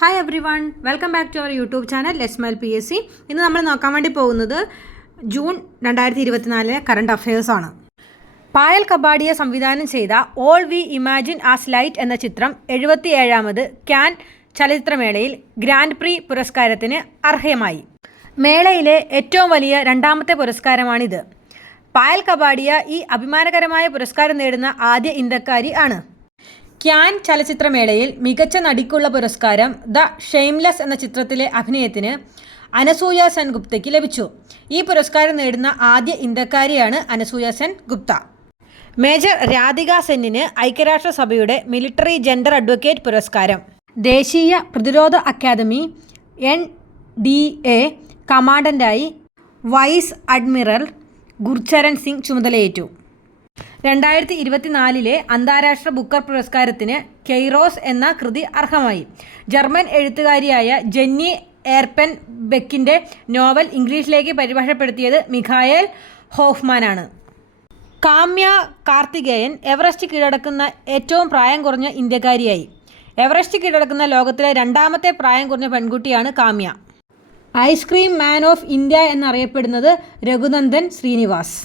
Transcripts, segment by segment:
Hi everyone, welcome back to our YouTube channel let's smile PSC. ഇന്ന് നമ്മൾ നോക്കാൻ വേണ്ടി പോകുന്നത് ജൂൺ 2024 കറണ്ട് അഫയേഴ്സ് ആണ്. പായൽ കബാഡിയ സംവിധാനം ചെയ്ത all we imagine as light എന്ന ചിത്രം 77ാമത് കാൻ ചലച്ചിത്രമേളയിൽ ഗ്രാൻഡ് പ്രീ പുരസ്കാരത്തിന് അർഹമായി. മേളയിലെ ഏറ്റവും വലിയ രണ്ടാമത്തെ പുരസ്കാരമാണിത്. പായൽ കബാഡിയ ഈ അഭിമാനകരമായ പുരസ്കാരം നേടുന്ന ആദ്യ ഇന്ത്യക്കാരി ആണ്. ക്യാൻ ചലച്ചിത്രമേളയിൽ മികച്ച നടിക്കുള്ള പുരസ്കാരം ദ ഷെയിംലെസ് എന്ന ചിത്രത്തിലെ അഭിനയത്തിന് അനസൂയ സെൻ ഗുപ്തയ്ക്ക് ലഭിച്ചു. ഈ പുരസ്കാരം നേടുന്ന ആദ്യ ഇന്ത്യക്കാരിയാണ് അനസൂയ സെൻ ഗുപ്ത. മേജർ രാധിക സെന്നിന് ഐക്യരാഷ്ട്രസഭയുടെ മിലിറ്ററി ജെൻഡർ അഡ്വക്കേറ്റ് പുരസ്കാരം. ദേശീയ പ്രതിരോധ അക്കാദമി NDA കമാൻഡൻ്റായി വൈസ് അഡ്മിറൽ ഗുർചരൺ സിംഗ് ചുമതലയേറ്റു. 2024 അന്താരാഷ്ട്ര ബുക്കർ പുരസ്കാരത്തിന് കെയ്റോസ് എന്ന കൃതി അർഹമായി. ജർമ്മൻ എഴുത്തുകാരിയായ ജെന്നി എയർപെൻ ബെക്കിൻ്റെ നോവൽ ഇംഗ്ലീഷിലേക്ക് പരിഭാഷപ്പെടുത്തിയത് മിഖായേൽ ഹോഫ്മാനാണ്. കാമ്യ കാർത്തികേയൻ എവറസ്റ്റ് കീഴടക്കുന്ന ഏറ്റവും പ്രായം കുറഞ്ഞ ഇന്ത്യക്കാരിയായി. എവറസ്റ്റ് കീഴടക്കുന്ന ലോകത്തിലെ രണ്ടാമത്തെ പ്രായം കുറഞ്ഞ പെൺകുട്ടിയാണ് Kamya. Ice cream man of India എന്നറിയപ്പെടുന്നത് രഘുനന്ദൻ ശ്രീനിവാസ്.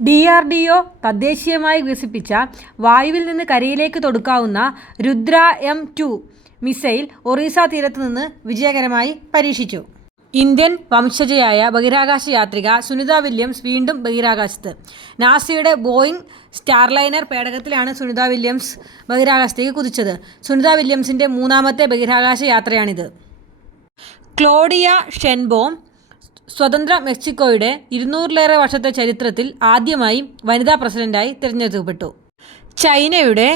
DRDO തദ്ദേശീയമായി വികസിപ്പിച്ച വായുവിൽ നിന്ന് കരയിലേക്ക് തൊടുക്കാവുന്ന രുദ്ര M2 മിസൈൽ ഒറീസ തീരത്ത് നിന്ന് വിജയകരമായി പരീക്ഷിച്ചു. ഇന്ത്യൻ വംശജയായ ബഹിരാകാശ യാത്രിക സുനിത വില്യംസ് വീണ്ടും ബഹിരാകാശത്ത്. നാസയുടെ ബോയിങ് സ്റ്റാർലൈനർ പേടകത്തിലാണ് സുനിത വില്യംസ് ബഹിരാകാശത്തേക്ക് കുതിച്ചത്. സുനിത വില്യംസിൻ്റെ മൂന്നാമത്തെ ബഹിരാകാശ യാത്രയാണിത്. ക്ലോഡിയ ഷെൻബോം സ്വതന്ത്ര മെക്സിക്കോയുടെ 200ലേറെ വർഷത്തെ ചരിത്രത്തിൽ ആദ്യമായി വനിതാ പ്രസിഡന്റായി തിരഞ്ഞെടുക്കപ്പെട്ടു. ചൈനയുടെ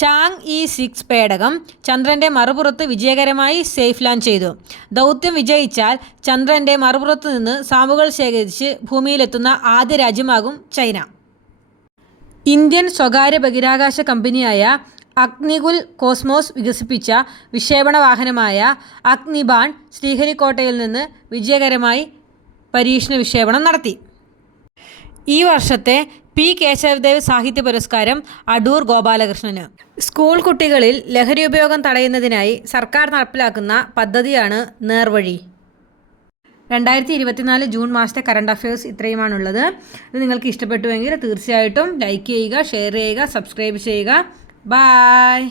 ചാങ് E6 പേടകം ചന്ദ്രൻ്റെ മറുപുറത്ത് വിജയകരമായി സേഫ് ലാൻഡ് ചെയ്തു. ദൗത്യം വിജയിച്ചാൽ ചന്ദ്രൻ്റെ മറുപുറത്ത് നിന്ന് സാമ്പിളുകൾ ശേഖരിച്ച് ഭൂമിയിലെത്തുന്ന ആദ്യ രാജ്യമാകും ചൈന. ഇന്ത്യൻ സ്വകാര്യ ബഹിരാകാശ കമ്പനിയായ അഗ്നികുൽ കോസ്മോസ് വികസിപ്പിച്ച വിക്ഷേപണ വാഹനമായ അഗ്നിബാൺ ശ്രീഹരിക്കോട്ടയിൽ നിന്ന് വിജയകരമായി പരീക്ഷണ വിക്ഷേപണം നടത്തി. ഈ വർഷത്തെ P. കേശവദേവ് സാഹിത്യ പുരസ്കാരം അടൂർ ഗോപാലകൃഷ്ണന്. സ്കൂൾ കുട്ടികളിൽ ലഹരി ഉപയോഗം തടയുന്നതിനായി സർക്കാർ നടപ്പിലാക്കുന്ന പദ്ധതിയാണ് നേർവഴി. 2024 ജൂൺ മാസത്തെ കറണ്ട് അഫയേഴ്സ് ഇത്രയുമാണുള്ളത്. ഇത് നിങ്ങൾക്ക് ഇഷ്ടപ്പെട്ടുവെങ്കിൽ തീർച്ചയായിട്ടും ലൈക്ക് ചെയ്യുക, ഷെയർ ചെയ്യുക, സബ്സ്ക്രൈബ് ചെയ്യുക. ബായ്.